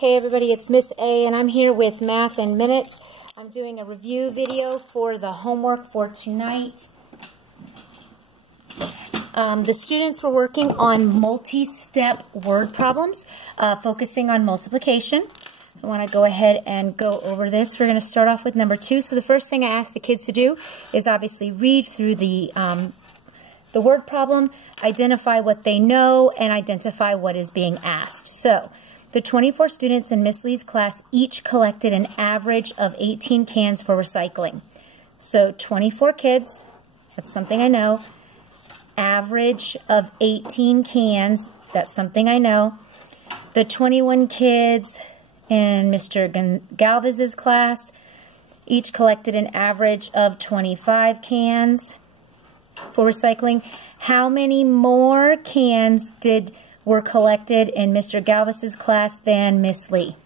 Hey everybody, it's Miss A and I'm here with Math in Minutes. I'm doing a review video for the homework for tonight. The students were working on multi-step word problems, focusing on multiplication. I want to go ahead and go over this. We're going to start off with number 2. So the first thing I asked the kids to do is obviously read through the word problem, identify what they know, and identify what is being asked. So the 24 students in Miss Lee's class each collected an average of 18 cans for recycling. So 24 kids, that's something I know. Average of 18 cans, that's something I know. The 21 kids in Mr. Galvez's class each collected an average of 25 cans for recycling. How many more cans were collected in Mr. Galvez's class than Miss Lee?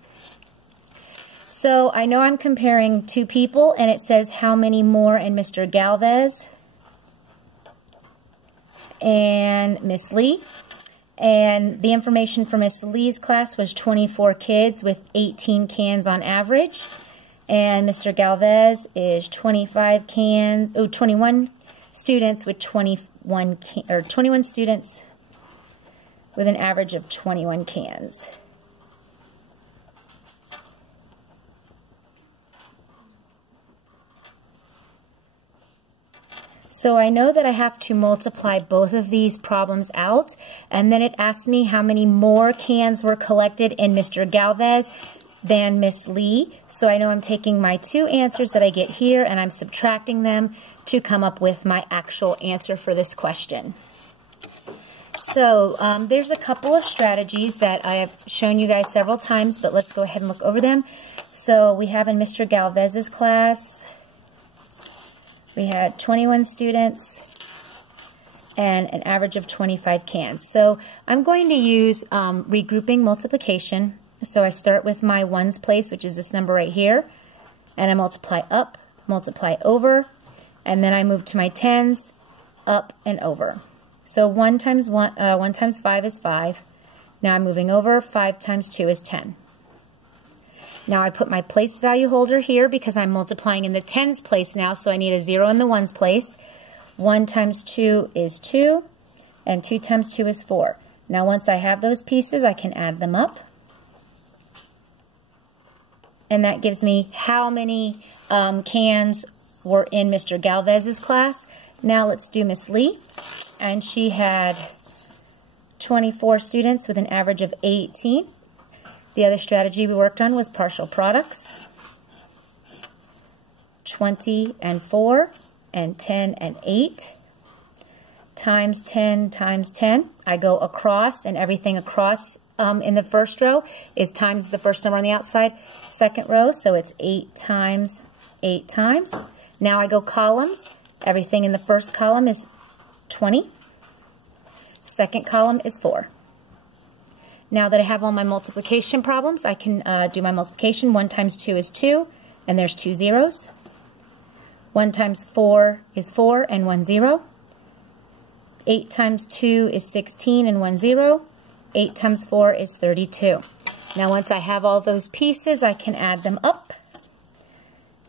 So I know I'm comparing two people, and it says how many more in Mr. Galvez and Miss Lee. And the information for Miss Lee's class was 24 kids with 18 cans on average. And Mr. Galvez is 21 students with 21 students with an average of 21 cans. So I know that I have to multiply both of these problems out, and then it asks me how many more cans were collected in Mr. Galvez than Miss Lee. So I know I'm taking my two answers that I get here and I'm subtracting them to come up with my actual answer for this question. So there's a couple of strategies that I have shown you guys several times, but let's go ahead and look over them. So we have in Mr. Galvez's class, we had 21 students and an average of 25 cans. So I'm going to use regrouping multiplication. So I start with my ones place, which is this number right here, and I multiply up, multiply over, and then I move to my tens, up and over. So 1 times 5 is 5. Now I'm moving over. 5 times 2 is 10. Now I put my place value holder here because I'm multiplying in the tens place now, so I need a 0 in the ones place. 1 times 2 is 2, and 2 times 2 is 4. Now once I have those pieces, I can add them up. And that gives me how many cans were in Mr. Galvez's class. Now let's do Miss Lee. And she had 24 students with an average of 18. The other strategy we worked on was partial products. 20 and 4 and 10 and 8 times 10 times 10. I go across, and everything across in the first row is times the first number on the outside. Second row, so it's 8 times 8 times. Now I go columns. Everything in the first column is 20. Second column is 4. Now that I have all my multiplication problems, I can do my multiplication. 1 times 2 is 2, and there's 2 zeros. 1 times 4 is 4, and 1 0. 8 times 2 is 16, and 1 0. 8 times 4 is 32. Now once I have all those pieces, I can add them up.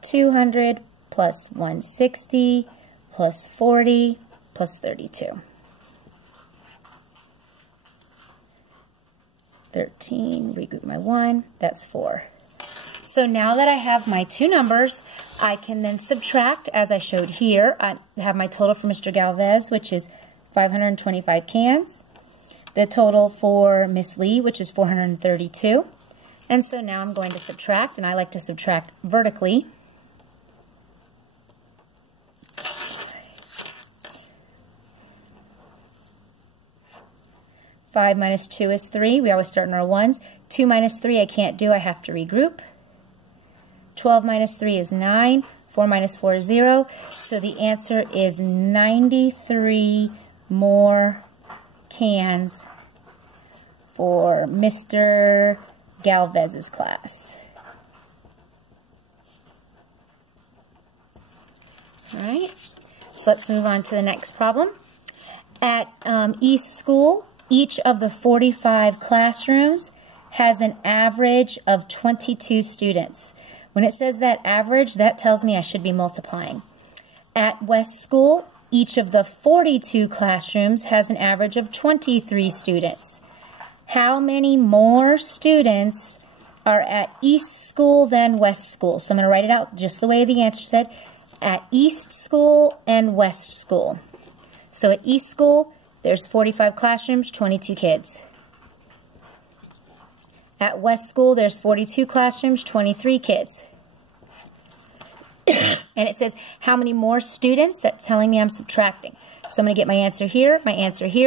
200 plus 160 plus 40 plus 32. 13, regroup my 1, that's 4. So now that I have my two numbers, I can then subtract as I showed here. I have my total for Mr. Galvez, which is 525 cans. The total for Miss Lee, which is 432. And so now I'm going to subtract, and I like to subtract vertically. 5 minus 2 is 3. We always start in our ones. 2 minus 3 I can't do. I have to regroup. 12 minus 3 is 9. 4 minus 4 is 0. So the answer is 93 more cans for Mr. Galvez's class. All right. So let's move on to the next problem. At East School, each of the 45 classrooms has an average of 22 students? When it says that average, that tells me I should be multiplying. At West School, each of the 42 classrooms has an average of 23 students. How many more students are at East School than West School? So I'm going to write it out just the way the answer said. At East School and West School. So at East School, there's 45 classrooms, 22 kids. At West School, there's 42 classrooms, 23 kids. And it says, how many more students? That's telling me I'm subtracting. So I'm going to get my answer here,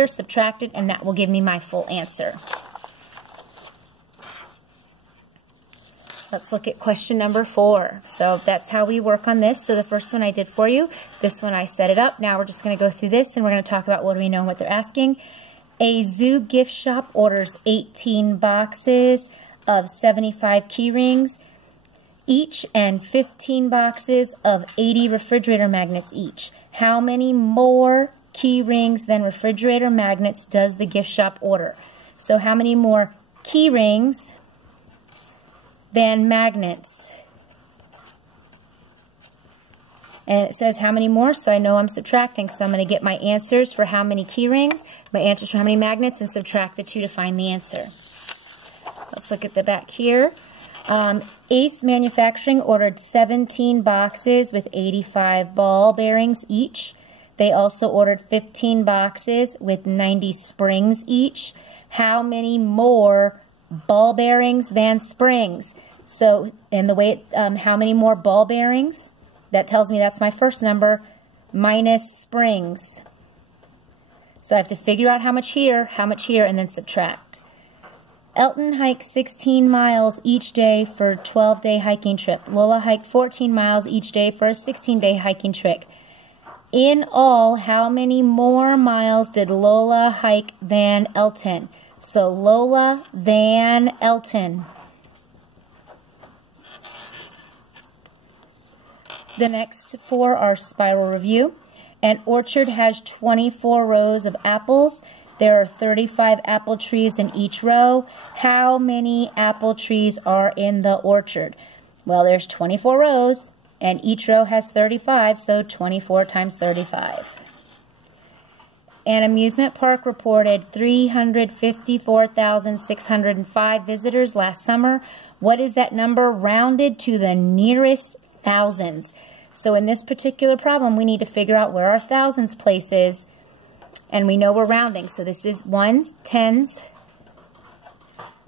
subtracted, and that will give me my full answer. Let's look at question number 4. So that's how we work on this. So the first one I did for you. This one I set it up. Now we're just going to go through this and we're going to talk about what do we know and what they're asking. A zoo gift shop orders 18 boxes of 75 key rings each and 15 boxes of 80 refrigerator magnets each. How many more key rings than refrigerator magnets does the gift shop order? So how many more key rings than magnets? And it says how many more, so I know I'm subtracting. So I'm going to get my answers for how many key rings, my answers for how many magnets, and subtract the 2 to find the answer. Let's look at the back here. Ace Manufacturing ordered 17 boxes with 85 ball bearings each. They also ordered 15 boxes with 90 springs each. How many more ball bearings than springs? So, in the way, how many more ball bearings? That tells me that's my first number, minus springs. So I have to figure out how much here, and then subtract. Elton hiked 16 miles each day for a 12-day hiking trip. Lola hiked 14 miles each day for a 16-day hiking trip. In all, how many more miles did Lola hike than Elton? So Lola than Elton. The next 4 are spiral review. An orchard has 24 rows of apples. There are 35 apple trees in each row. How many apple trees are in the orchard? Well, there's 24 rows, and each row has 35, so 24 times 35. An amusement park reported 354,605 visitors last summer. What is that number rounded to the nearest thousands? So in this particular problem, we need to figure out where our thousands place is. And we know we're rounding, so this is ones, tens,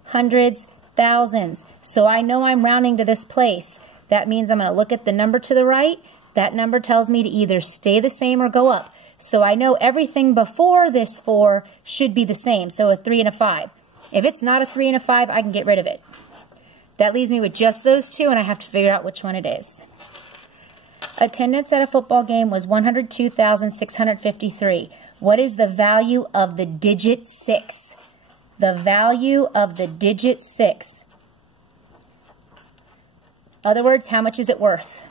hundreds, thousands. So I know I'm rounding to this place. That means I'm going to look at the number to the right. That number tells me to either stay the same or go up. So I know everything before this 4 should be the same, so a 3 and a 5. If it's not a 3 and a 5, I can get rid of it. That leaves me with just those 2, and I have to figure out which one it is. Attendance at a football game was 102,653. What is the value of the digit 6? The value of the digit 6. In other words, how much is it worth?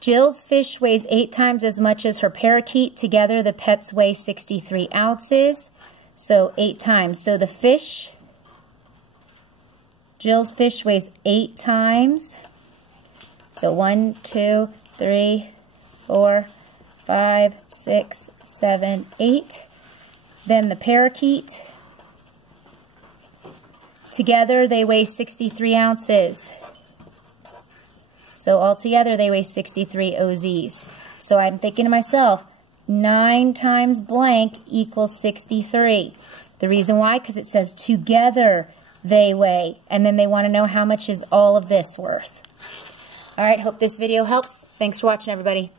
Jill's fish weighs 8 times as much as her parakeet. Together, the pets weigh 63 ounces. So 8 times. So the fish, Jill's fish weighs 8 times. So 1, 2, 3, 4, 5, 6, 7, 8. Then the parakeet. Together they weigh 63 ounces. So altogether they weigh 63 OZs. So I'm thinking to myself, 9 times blank equals 63. The reason why, because it says together they weigh. And then they want to know how much is all of this worth. All right, hope this video helps. Thanks for watching, everybody.